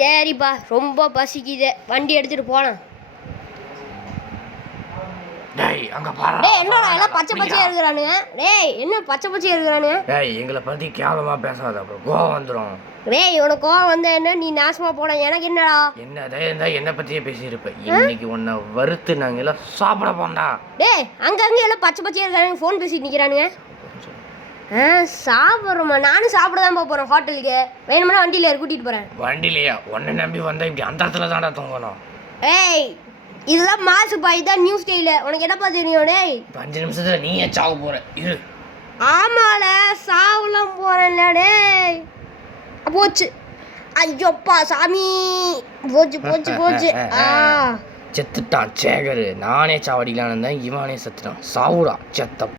சரிப்பா, ரொம்ப பசிக்குது, வண்டி எடுத்துட்டு போலாம். டேய் அங்க பாரு. டேய் என்னடா எல்லாம் பச்சை பச்சையா இருக்கிறானுங்க. டேய் என்ன பச்சை பச்சையா இருக்கிறானுங்க. டேய் எங்களை பத்தி கேவலமா பேசாத, அப்புறம் கோவம் வந்துடும். டேய் உனக்கு கோவம் வந்தா என்ன, நீ நாசமா போட, எனக்கு என்னடா. என்ன இருந்தா என்ன பத்தியே பேசியிருப்ப. இன்னைக்கு உன்னை வறுத்து நாங்க எல்லாம் சாப்பிட போண்டா. டேய் அங்க எல்லாம் பச்சை பச்சையா இருக்கானுங்க, ஃபோன் பேசிட்டு நிக்கிறானுங்க. சாப்பிட்றோமா, நானும் சாப்பிட தான் போகிறேன் ஹோட்டலுக்கு. வேணும்னா வண்டியில் கூட்டிகிட்டு போகிறேன். வண்டிலையா? உன்னை நம்பி வந்தா இப்படி அந்த இடத்துல தான்டா தூங்கணும். ஏய் இதெல்லாம் மாசு பாய் தான், நியூஸ் ஸ்டைல. உனக்கு என்னப்பா தெரியும்? டேய் 5 நிமிஷத்துல நீ ஏன் சாவு போற? இரு. ஆமால சாவலாம் போறேன்ல. டேய் போச்சு. ஐயோப்பா சாமி, போச்சு போச்சு போச்சு. செத்துட்டான் சேகரு. நானே சாவடிக்கலான்னு இருந்தேன், இவனே செத்துட்டான். சாவுடா செத்த.